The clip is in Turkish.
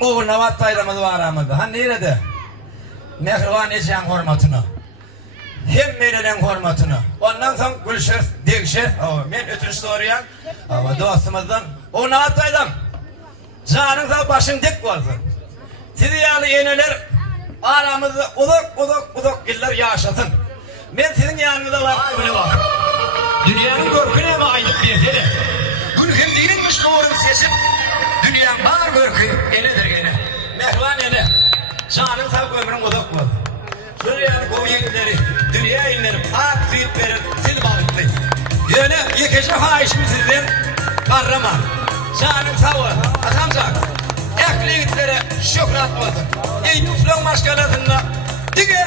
Oğuluna vattaylamız var amızdı. Ha nerede? Mehrivan eşeğin hormatını. Hem menelen hormatını. Ondan sonra Gülşer, Degşer. Men ötünç soruyan. Dostumuzdan. Oğuluna vattaylam. Canınıza başın dik olsun. Sizi yani eneler aramızı uzak yıllar yaşatın. Ben sizin yanınızda var. Öyle bak. Dünyanın korkunu ama ayıp bir yere. Gülhüm değilmiş doğru sesim. Dünyanın var korku enedir gene. Mehvan ene. Canın sağ ömrün uzak olsun. Dünyanın kovu yenileri, dünya inleri, park ziyitleri, sil balıklayın. Yani yekece haişim sizden kahraman. Canım sağ olun. Atamcak. Ehliyitlere şükrat olsun. Ey yuflan başkalarına. Dige